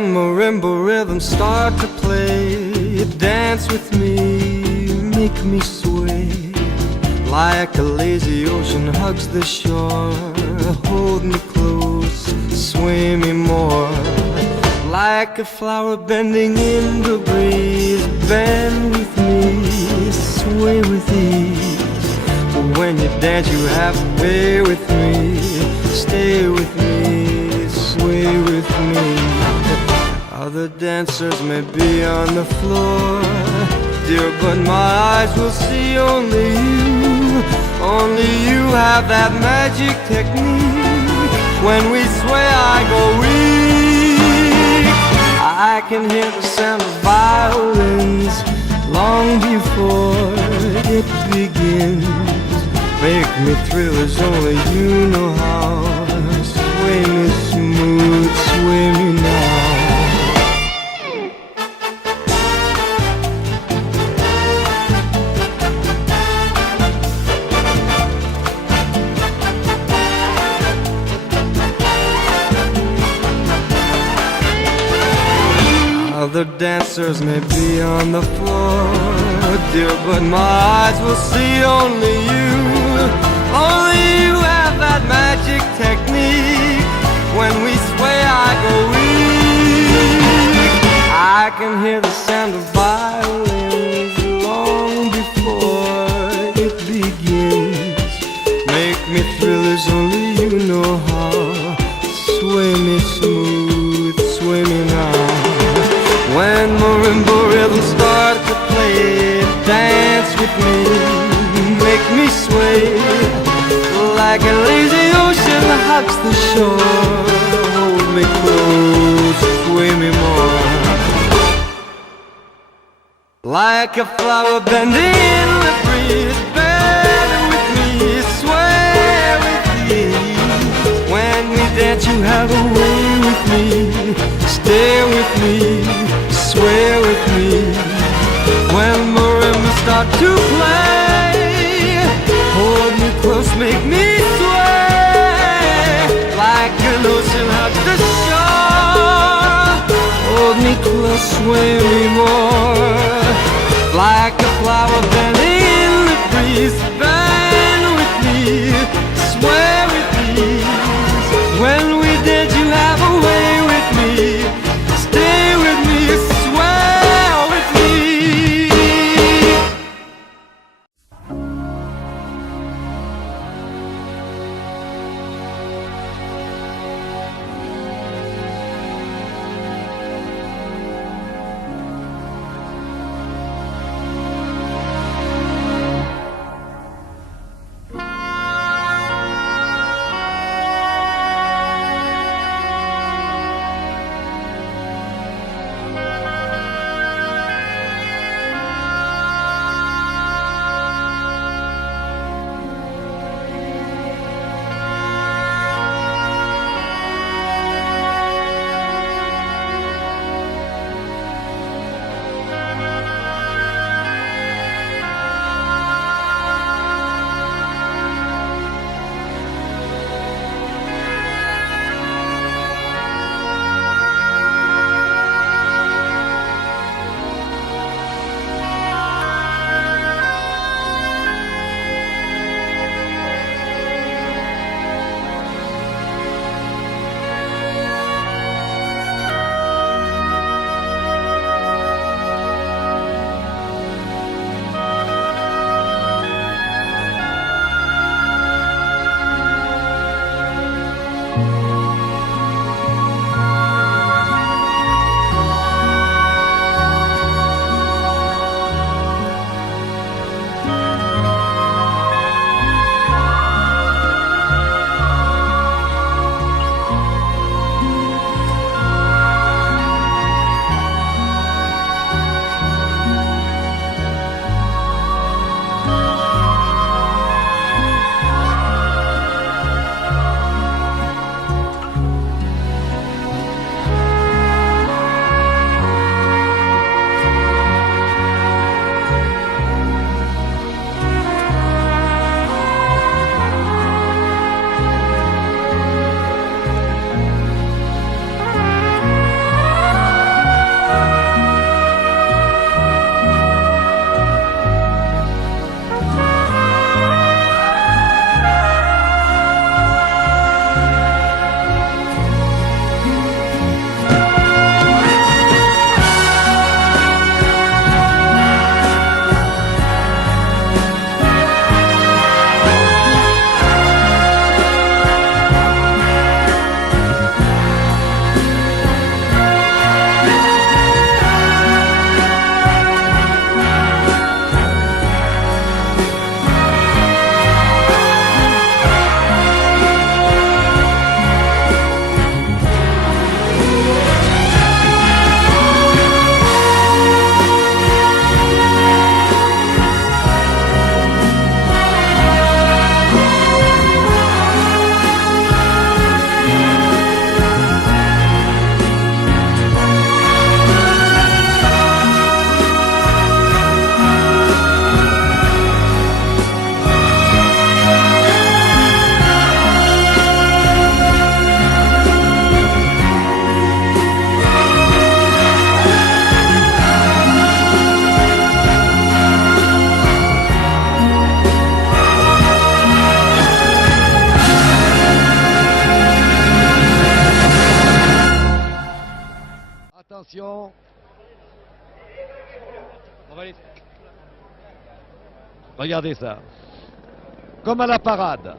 When marimba rhythms start to play, dance with me, make me sway. Like a lazy ocean hugs the shore, hold me close, sway me more. Like a flower bending in the breeze, bend with me, sway with ease. When you dance you have to play with me, stay with me, sway with me. Other dancers may be on the floor, dear, but my eyes will see only you. Only you have that magic technique. When we sway I go weak. I can hear the sound of violins long before it begins. Make me thrill as only you know how. Sway me smooth, sway me now. Other dancers may be on the floor, dear, but my eyes will see only you. Only you have that magic technique. When we sway I go weak. I can hear the sound of violins long before it begins. Make me thrill as only you know how. Sway me smooth, sway me now. When marimba rhythms start to play, dance with me, make me sway. Like a lazy ocean hugs the shore, hold me close, sway me more. Like a flower bending in the breeze, bend with me, sway with ease. When we dance you have a way with me, stay with me, sway with me. When marimbas start to play, hold me close, make me sway. Like an ocean hugs the shore, hold me close, sway me more. Like a flower bending in the breeze, bend with me, sway with ease. When we dance you have a way with me, stay with me, sway with me. Attention. Regardez ça. Comme à la parade.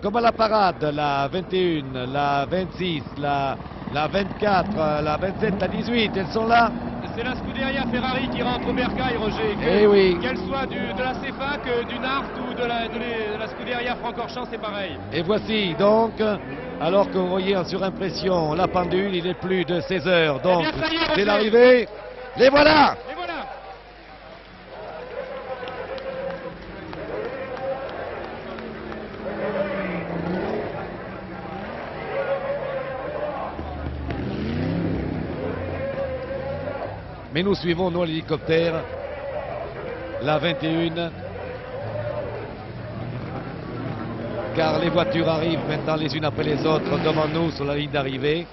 Comme à la parade, la 21, la 26, la 24, la 27, la 18, elles sont là. C'est la Scuderia Ferrari qui rentre au bercail, Roger. Eh oui. Qu'elle soit de la CEFAC, du NART ou de la Scuderia Francorchamps, c'est pareil. Et voici donc, alors que vous voyez sur impression la pendule, il est plus de 16 heures. Donc Eh bien, ça y est, c'est Roger. l'arrivée. Les voilà. Et voilà. Mais nous suivons, nous, l'hélicoptère, la 21, car les voitures arrivent maintenant les unes après les autres devant nous sur la ligne d'arrivée.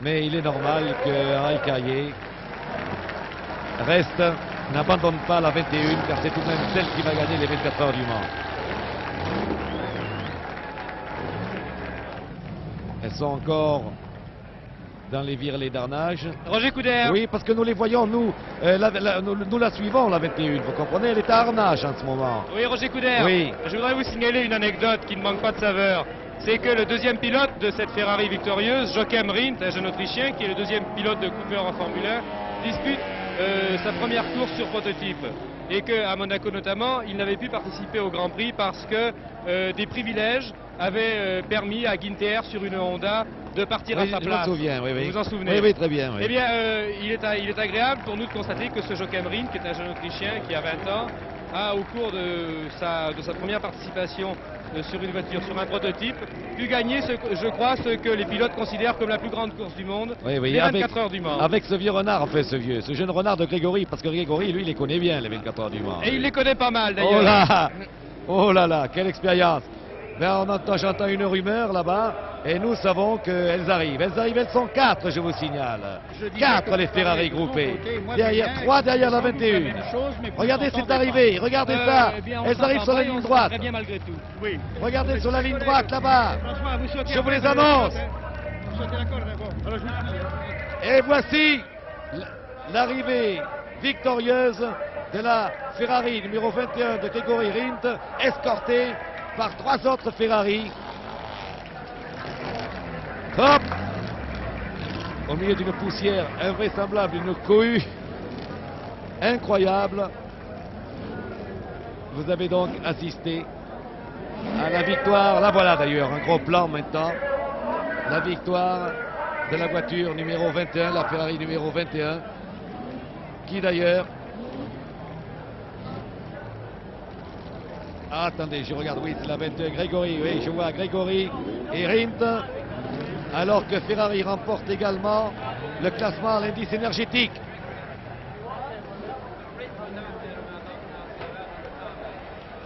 Mais il est normal que Henri Carrier reste, n'abandonne pas la 21, car c'est tout de même celle qui va gagner les 24 heures du Mans. Elles sont encore dans les virelets d'arnage. Roger Coudert. Oui, parce que nous les voyons, nous la suivons, la 21, vous comprenez, elle est à harnage en ce moment. Oui, Roger Coudert. Oui. Je voudrais vous signaler une anecdote qui ne manque pas de saveur. C'est que le deuxième pilote de cette Ferrari victorieuse, Joachim Rindt, un jeune Autrichien qui est le deuxième pilote de Cooper en Formule 1, dispute sa première course sur prototype. Et qu'à Monaco notamment, il n'avait pu participer au Grand Prix parce que des privilèges avaient permis à Guinter sur une Honda de partir à sa place. Je me souviens, oui, oui. Vous vous en souvenez? Oui, oui, très bien. Oui. Eh bien, il est agréable pour nous de constater que ce Joachim Rindt, qui est un jeune Autrichien qui a 20 ans, a au cours de sa première participation sur une voiture, sur un prototype, pu gagner, je crois, ce que les pilotes considèrent comme la plus grande course du monde, Oui, oui, les 24 heures du Mans. Avec ce vieux renard, enfin ce jeune renard de Grégory, parce que Grégory, lui, il les connaît bien, les 24 heures du Mans. Et il les connaît pas mal, Oh d'ailleurs. là, oh là là, quelle expérience. Ben, j'entends une rumeur là-bas, et nous savons qu'elles arrivent. Elles sont 4, je vous signale. 4 les Ferrari groupées. Derrière, 3 derrière la 21. Regardez cette arrivée, regardez ça. Elles arrivent sur la ligne droite. Très bien malgré tout. Oui. Regardez sur la ligne droite là-bas. Je vous les annonce. Et voici l'arrivée victorieuse de la Ferrari numéro 21 de Grégory Rindt, escortée par 3 autres Ferrari. Hop! Au milieu d'une poussière invraisemblable, une cohue incroyable. Vous avez donc assisté à la victoire. La voilà d'ailleurs, un gros plan maintenant. La victoire de la voiture numéro 21, la Ferrari numéro 21, qui d'ailleurs... Ah, attendez, je regarde, oui, c'est la 21, Grégory, oui, je vois Grégory et Rindt, alors que Ferrari remporte également le classement à l'indice énergétique.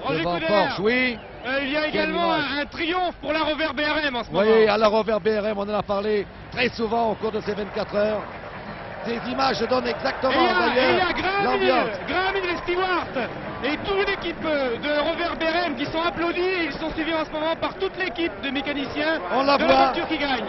Roger Devant Coudert. Porsche, oui. Il y a également un triomphe pour la Rover BRM en ce moment. Oui, à la Rover BRM, on en a parlé très souvent au cours de ces 24 heures. Ces images donnent exactement Et il y d'ailleurs a l'ambiance. Graham Hill et Stewart et toute l'équipe de Rover BRM qui sont applaudis et ils sont suivis en ce moment par toute l'équipe de mécaniciens On la de voit. la voiture qui gagne.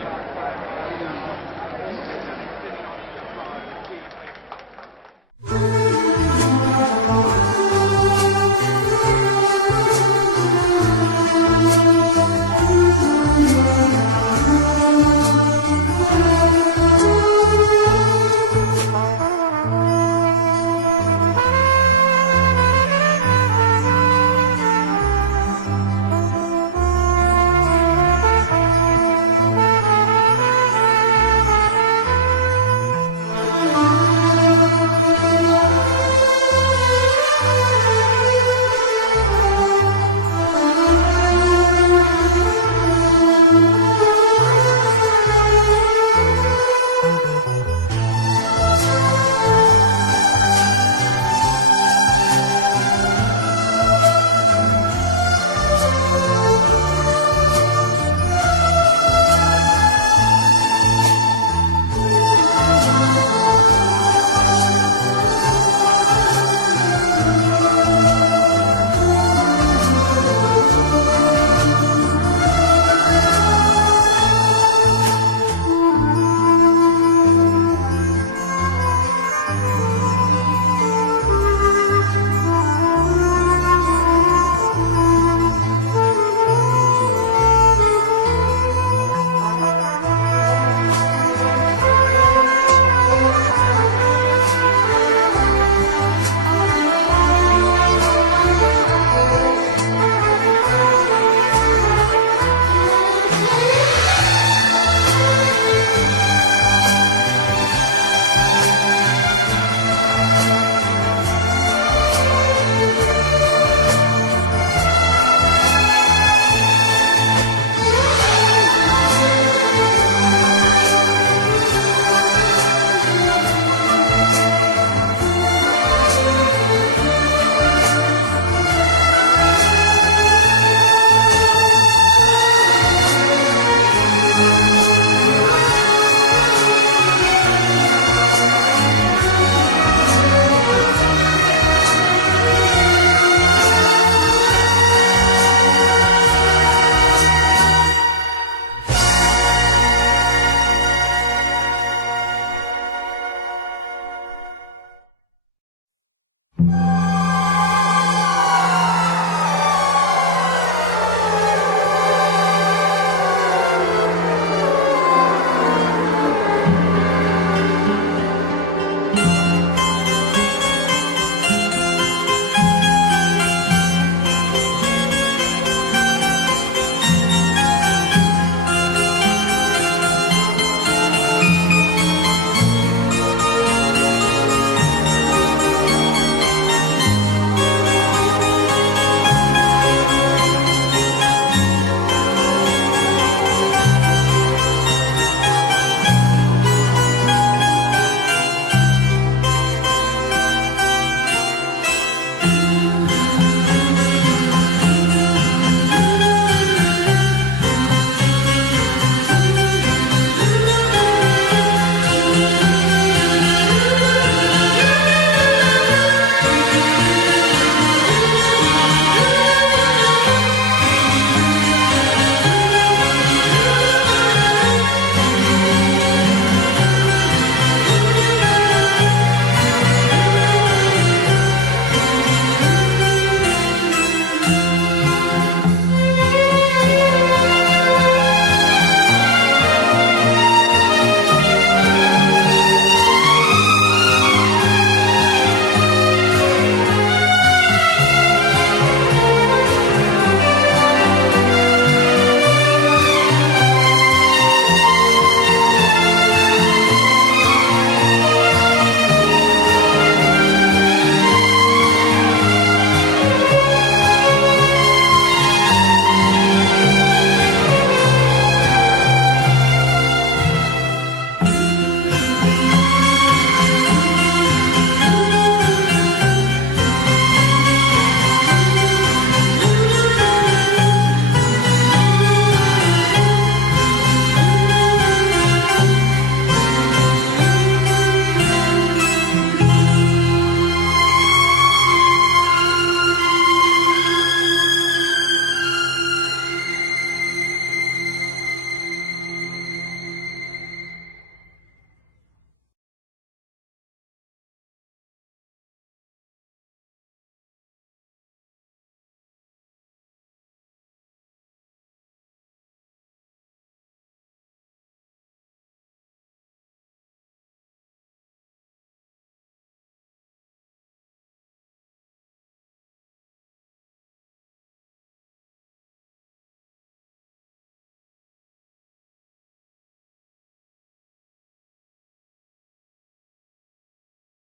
Thank